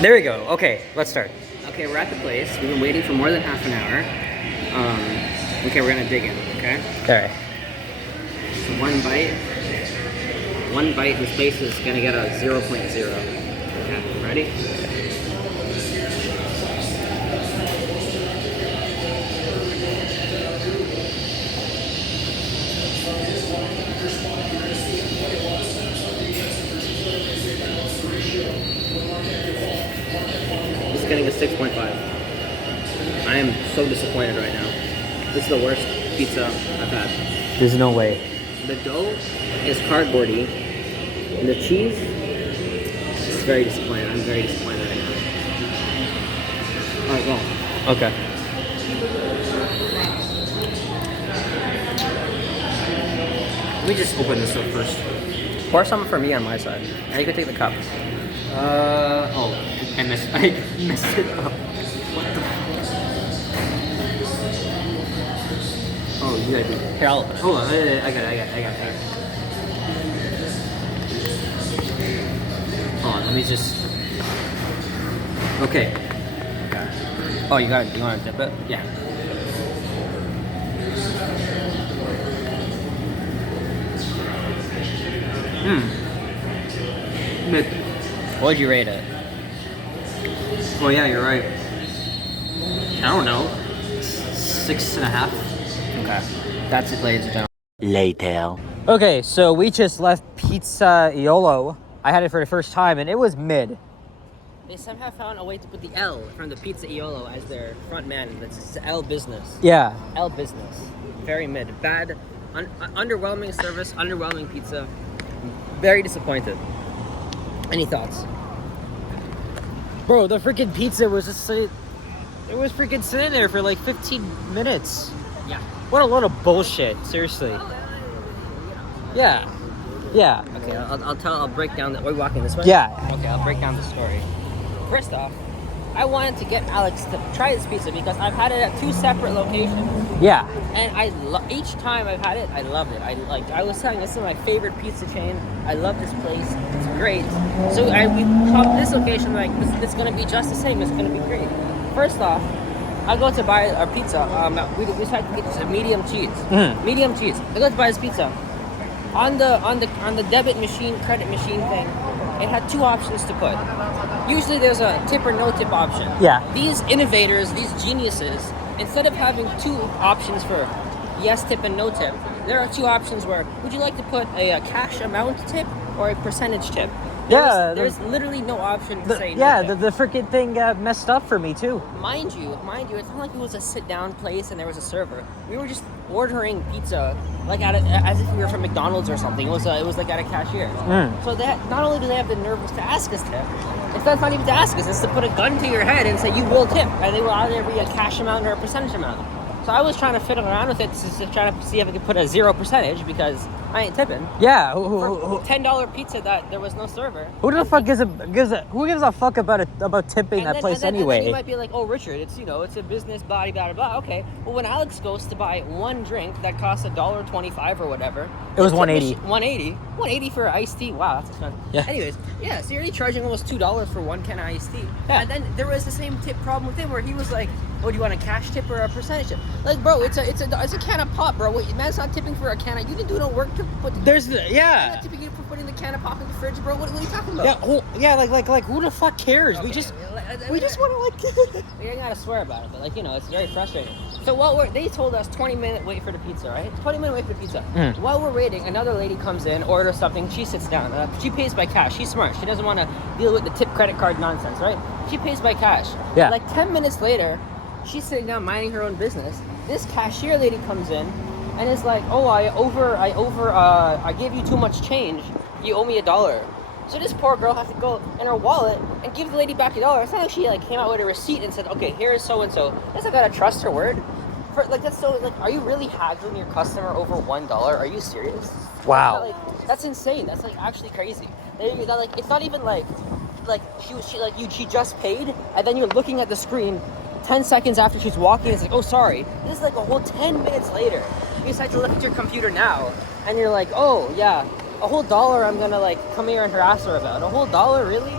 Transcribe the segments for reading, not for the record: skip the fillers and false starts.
There we go. Okay, let's start. Okay, we're at the place. We've been waiting for more than half an hour. Okay, we're gonna dig in, okay? Alright. So one bite, this place is gonna get a 0.0. Okay, ready? This is getting a 6.5. I am so disappointed right now. This is the worst pizza I've had. There's no way. The dough is cardboardy, and the cheese is very disappointed. I'm very disappointed right now. Alright, go. Okay. Let me just open this up first. Pour some for me on my side. And you can take the cup. Oh, I messed it up. What the fuck? Oh, you gotta do it. Here, I'll open it. Hold on, I got it. Hold on, let me just... Okay. Oh, you wanna dip it? Yeah. Mid. What'd you rate it? Oh yeah, you're right. I don't know. 6.5. Okay. That's it, ladies and gentlemen. Later. Okay, so we just left Pizzaiolo. I had it for the first time, and it was mid. They somehow found a way to put the L from the Pizzaiolo as their front man. It's L business. Yeah. L business. Very mid. Bad. Underwhelming service. Underwhelming pizza. Very disappointed. Any thoughts? Bro, the freaking pizza was just... It was freaking sitting there for like 15 minutes. Yeah. What a load of bullshit, seriously. Yeah. Yeah. Okay, I'll break down the... Are we walking this way? Yeah. Okay, I'll break down the story. First off, I wanted to get Alex to try this pizza because I've had it at 2 separate locations. Yeah. And each time I've had it, I loved it. I was telling you, this is my favorite pizza chain. I love this place. It's great. So we come to this location like it's gonna be just the same. It's gonna be great. First off, I go to buy our pizza. We decided to get just a medium cheese. Medium cheese. I go to buy this pizza. On the debit machine, credit machine thing, it had 2 options to put. Usually there's a tip or no tip option. Yeah. These innovators, these geniuses, instead of having 2 options for yes tip and no tip, there are 2 options where would you like to put a cash amount tip or a percentage tip? There's literally no option to say no tip. The freaking thing messed up for me too. Mind you, it's not like it was a sit-down place and there was a server. We were just ordering pizza like as if we were from McDonald's or something. It was like at a cashier. So that not only do they have the nerve to ask us tip, that's not even to ask us. It's to put a gun to your head and say you will tip, and they will either be a cash amount or a percentage amount. So I was trying to fiddle around with it, trying to see if I could put a 0% because I ain't tipping. Yeah. For $10 pizza that there was no server. Who the fuck gives a fuck about tipping that place anyway? And then you might be like, oh, Richard, it's a business, blah, blah, blah. Okay. Well, when Alex goes to buy one drink that costs $1.25 or whatever, it was $1.80. $1.80 for iced tea. Wow, that's expensive. Yeah. Anyways, yeah. So you're already charging almost $2 for 1 can of iced tea. Yeah. And then there was the same tip problem with him where he was like, oh, do you want a cash tip or a percentage tip? Like, bro, it's a can of pop, bro. Wait, man's not tipping for a can of... You didn't do no work to put... I'm not tipping you for putting the can of pop in the fridge, bro. What are you talking about? Yeah, like who the fuck cares? Okay, We just want to like... We ain't gotta swear about it, but it's very frustrating. So they told us 20-minute wait for the pizza, right? 20-minute wait for the pizza. While we're waiting, another lady comes in, orders something, she sits down. She pays by cash. She's smart. She doesn't want to deal with the tip credit card nonsense, right? She pays by cash. Yeah. Like 10 minutes later, she's sitting down minding her own business. This cashier lady comes in and is like, oh, I gave you too much change. You owe me $1. So this poor girl has to go in her wallet and give the lady back $1. It's not like she came out with a receipt and said, okay, here's so and so. I guess I gotta trust her word. Are you really haggling your customer over $1? Are you serious? Wow. That's insane. That's actually crazy. It's not even she just paid and then you're looking at the screen 10 seconds after she's walking. It's like, oh, sorry. This is like a whole 10 minutes later. You decide to look at your computer now and you're like, oh yeah, a whole $1 I'm gonna come here and harass her about. A whole $1, really?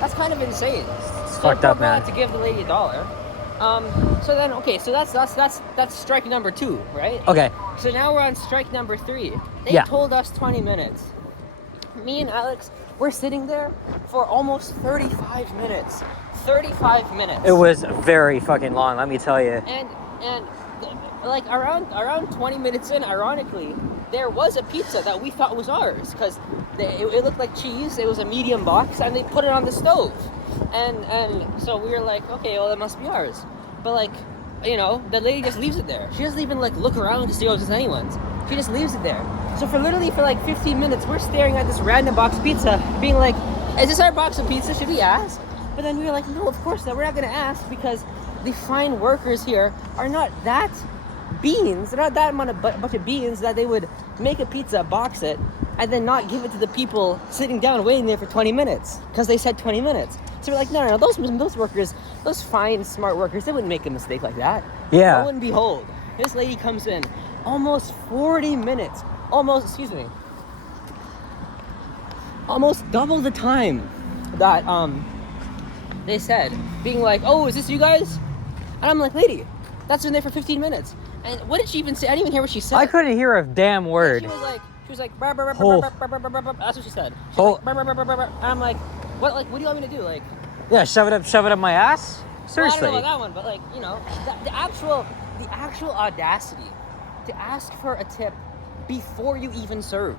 That's kind of insane. It's fucked up, man. To give the lady $1. So then, okay, so that's strike number 2, right? Okay. So now we're on strike number 3. They Yeah. told us 20 minutes. Me and Alex, we're sitting there for almost 35 minutes. 35 minutes. It was very fucking long, let me tell you. And like around 20 minutes in, ironically, there was a pizza that we thought was ours because it looked like cheese. It was a medium box, and they put it on the stove. And so we were like, okay, well, that must be ours. But like, you know, the lady just leaves it there. She doesn't even like look around to see if it's anyone's. She just leaves it there. So for like 15 minutes, we're staring at this random box pizza, being like, is this our box of pizza? Should we ask? But then we were like, no, of course not. We're not going to ask because the fine workers here are not that beans. They're not that amount of bunch of beans that they would make a pizza, box it, and then not give it to the people sitting down waiting there for 20 minutes because they said 20 minutes. So we're like, no, those workers, those fine, smart workers, they wouldn't make a mistake like that. Yeah. Lo and behold, this lady comes in almost 40 minutes, almost double the time that they said, being like, oh, is this you guys? And I'm like, lady, that's been there for 15 minutes. And what did she even say? I didn't even hear what she said. I couldn't hear a damn word. She was like, "Brr, brr, brr, brr, brr, brr, brr, brr, brr." That's what she said. She's like, "Brr, brr, brr, brr, brr, brr." And I'm like, what do you want me to do? Like, Yeah, shove it up my ass? Seriously. well, I don't know about that one, but like, you know, the actual audacity to ask for a tip before you even serve.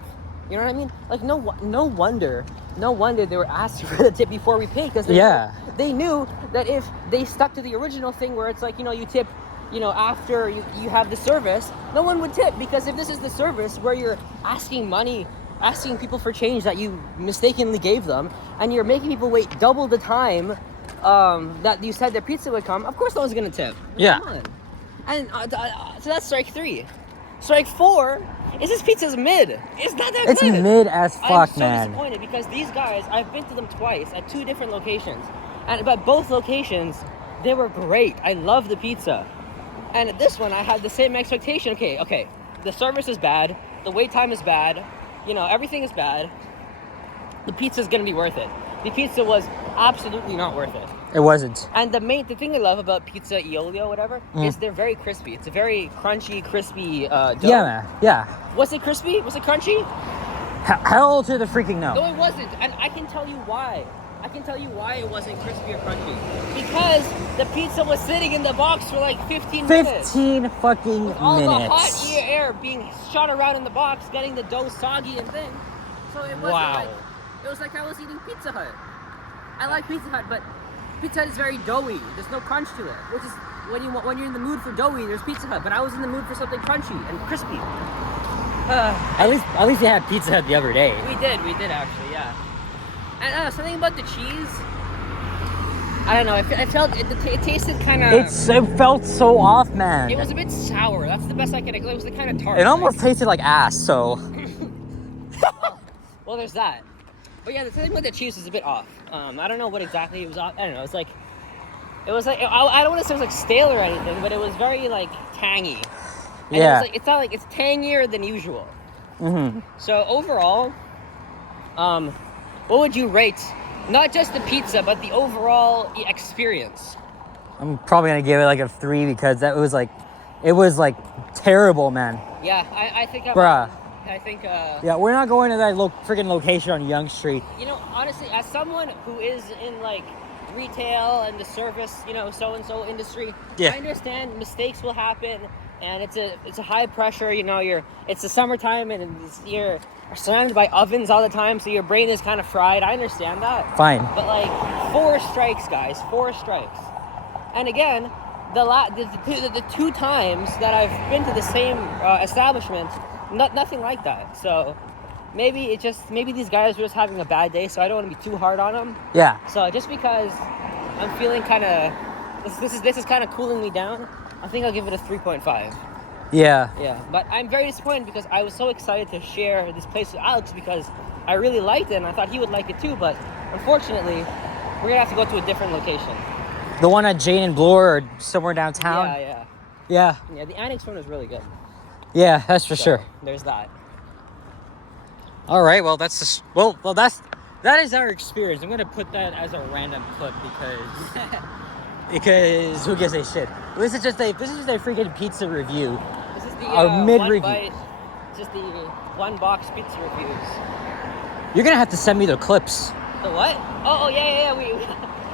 You know what I mean? Like, no wonder they were asking for the tip before we paid, because they knew that if they stuck to the original thing where it's like, you know, you tip, you know, after you have the service, no one would tip, because if this is the service where you're asking people for change that you mistakenly gave them, and you're making people wait double the time that you said their pizza would come, of course no one's gonna tip. Yeah. Come on. And so that's strike 3. Strike 4 is this pizza's mid. It's not that It's good. mid as fuck, I'm so man. disappointed because these guys, I've been to them twice at 2 different locations, and but both locations, they were great. I love the pizza. And at this one, I had the same expectation. Okay, the service is bad, the wait time is bad, you know, everything is bad. The pizza's gonna be worth it. The pizza was absolutely not worth it. It wasn't. And the thing I love about Pizzaiolo, whatever, is they're very crispy. It's a very crunchy, crispy dough. Yeah, man. Yeah. Was it crispy? Was it crunchy? Hell to the freaking no. No, it wasn't. And I can tell you why. It wasn't crispy or crunchy. Because the pizza was sitting in the box for like 15 minutes. 15 fucking With all minutes. the hot air being shot around in the box, getting the dough soggy and thing. So it wasn't like, it was like I was eating Pizza Hut. I like Pizza Hut, but Pizza Hut is very doughy. There's no crunch to it, which is when you're in the mood for doughy, there's Pizza Hut. But I was in the mood for something crunchy and crispy. At least they had Pizza Hut the other day. We did actually, yeah. And something about the cheese. I don't know. I felt it tasted kind of. It felt so off, man. It was a bit sour. That's the best I can. It was the kind of tart. It almost tasted like ass. So. Well, there's that. But yeah, the thing with the cheese is a bit off. I don't know what exactly it was off. I don't know. It was like I don't want to say it was like stale or anything, but it was very like tangy. And Yeah. it's not like it's tangier than usual. Mm-hmm. So overall, what would you rate? Not just the pizza, but the overall experience. I'm probably gonna give it like a 3 because it was like terrible, man. Yeah, I think Bruh. I think Yeah, we're not going to that freaking location on Yonge Street. you know, honestly, as someone who is in like retail and the service, you know, so industry, Yeah. I understand mistakes will happen, and it's a high pressure, you know, it's the summertime and you're surrounded by ovens all the time, so your brain is kind of fried. I understand that. Fine. But like 4 strikes, guys, 4 strikes. And again, the 2 times that I've been to the same establishment, nothing like that. So maybe these guys were just having a bad day, so I don't want to be too hard on them. Yeah. So just because I'm feeling kind of this is kind of cooling me down, I think I'll give it a 3.5. Yeah. Yeah, but I'm very disappointed because I was so excited to share this place with Alex because I really liked it and I thought he would like it too, but unfortunately, we're gonna have to go to a different location. The one at Jane and Bloor or somewhere downtown. Yeah, Yeah. the annex one was really good. Yeah, that's for So, sure. There's that. All right. Well, that's That is our experience. I'm gonna put that as a random clip because who gives a shit? This is just a freaking pizza review. This is the Our mid one review. bite, just the one box pizza reviews. You're gonna have to send me the clips. The what? Oh yeah.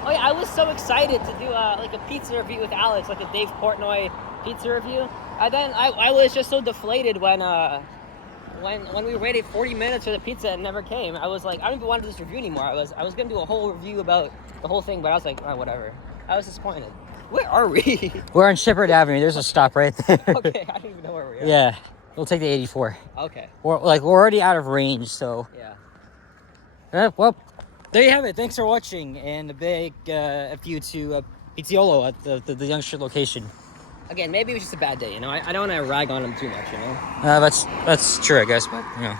Oh yeah, I was so excited to do like a pizza review with Alex, like a Dave Portnoy pizza review. And then I was just so deflated when we waited 40 minutes for the pizza and it never came. I was like, I don't even want to do this review anymore. I was gonna do a whole review about the whole thing, but I was like, oh, whatever. I was disappointed. Where are we? We're on Shepherd Avenue. There's a stop right there. Okay, I don't even know where we are. Yeah, we'll take the 84. Okay. We're already out of range, so. Yeah. Well, there you have it. Thanks for watching, and a big F you to Pizzaiolo at the Yonge Street location. Again, maybe it was just a bad day, you know? I don't want to rag on him too much, you know? That's true, I guess, but, you know.